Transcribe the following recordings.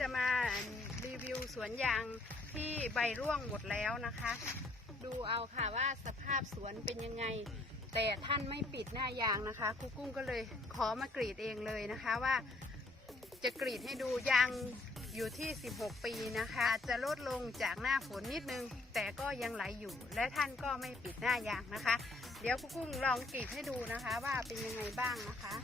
จะมารีวิวสวนยางที่ใบร่วงหมดแล้วนะคะ ดูเอาค่ะว่าสภาพสวนเป็นยังไง แต่ท่านไม่ปิดหน้ายางนะคะครูกุ้งก็เลยขอมากรีดเองเลยนะคะว่า จะกรีดให้ดูยางอยู่ที่ 16 ปีนะคะอาจจะลดลงจากหน้าฝนนิดนึง แต่ก็ยังไหลอยู่ และท่านก็ไม่ปิดหน้ายางนะคะ เดี๋ยวครูกุ้งลองกรีดให้ดูนะคะว่าเป็นยังไงบ้างนะคะ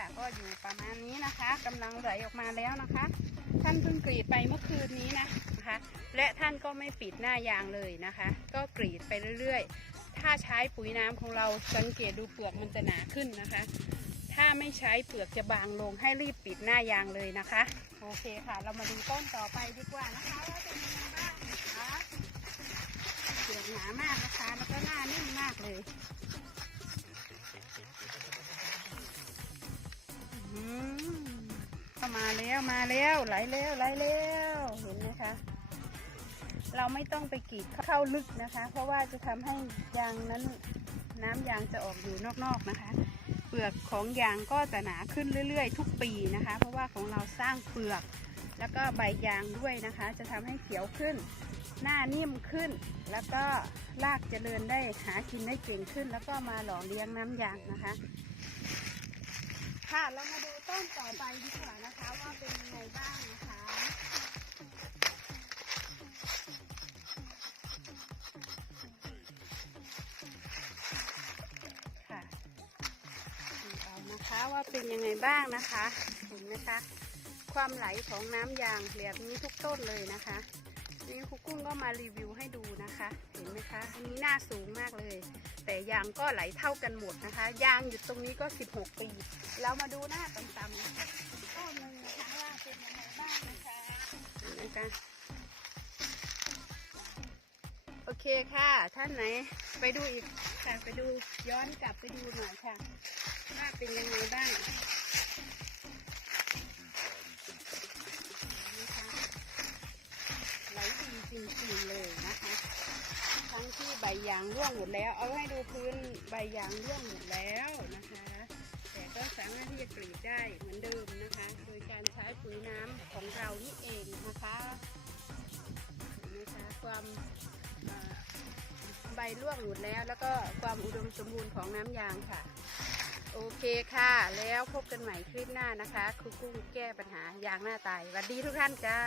ค่ะ ก็อยู่ประมาณนี้นะคะกำลังไหลออกมาแล้วนะคะ ท่านเพิ่งกรีดไปเมื่อคืนนี้นะนะคะ และท่านก็ไม่ปิดหน้ายางเลยนะคะ ก็กรีดไปเรื่อยๆ ถ้าใช้ปุ๋ยน้ำของเราสังเกตดูเปลือกมันจะหนาขึ้นนะคะ ถ้าไม่ใช้เปลือกจะบางลงให้รีบปิดหน้ายางเลยนะคะ โอเคค่ะ เรามาดูต้นต่อไปดีกว่านะคะว่าเป็นยังไงบ้างนะคะเปลือกหนามากนะคะแล้วก็หน้านิ่มมากเลย มาแล้วมาแล้วไหลแล้วไหลแล้วเห็นไหมคะ เราไม่ต้องไปกรีดเข้าลึกนะคะ เพราะว่าจะทำให้ยางนั้นน้ำยางจะออกอยู่นอกๆนะคะ เปลือกของยางก็จะหนาขึ้นเรื่อย ๆ ทุกปีนะคะ เพราะว่าของเราสร้างเปลือก แล้วก็ใบยางด้วยนะคะ จะทำให้เขียวขึ้น หน้านิ่มขึ้น แล้วก็รากเจริญได้หากินได้เก่งขึ้น แล้วก็มาหล่อเลี้ยงน้ำยางนะคะค่ะเรามาดู ต้นต่อไปดีกว่านะคะว่าเป็นยังไงบ้างนะคะค่ะดูเอานะคะว่าเป็นยังไงบ้างนะคะเห็นไหมคะ ความไหลของน้ำยางแบบนี้ทุกต้นเลยนะคะ นี่ครูกุ้งก็มารีวิวให้ดูนะคะ เห็นไหมคะ อันนี้หน้าสูงมากเลย แต่ยางก็ไหลเท่ากันหมดนะคะ ยางอยู่ตรงนี้ก็ 16 ปีเรามาดูหน้าต่ำๆต้นหนึ่งนะคะว่าเป็นยังไงบ้างนะคะนไหมคะโอเคค่ะ ท่านไหนไปดูอีกค่ะไปดูย้อนกลับไปดูหน่อยค่ะ ว่าเป็นยังไงบ้างนะคะไหลดีจริงๆเลยนะคะ ทั้งที่ใบ ยางร่วงหมดแล้ว เอาให้ดูพื้นใบยางร่วงหมดแล้วนะคะ แต่ก็สามารถที่จะกรีดได้เหมือนเดิมนะคะ โดยการใช้ปุ๋ยน้ำของเรานี่เองนะคะนไหมคะความใบร่วงหมดแล้ว แล้วก็ความอุดมสมบูรณ์ของน้ำยางค่ะ โอเคค่ะ แล้วพบกันใหม่คลิปหน้านะคะครูกุ้งแก้ปัญหายางหน้าตายสวัสดีทุกท่านจ้า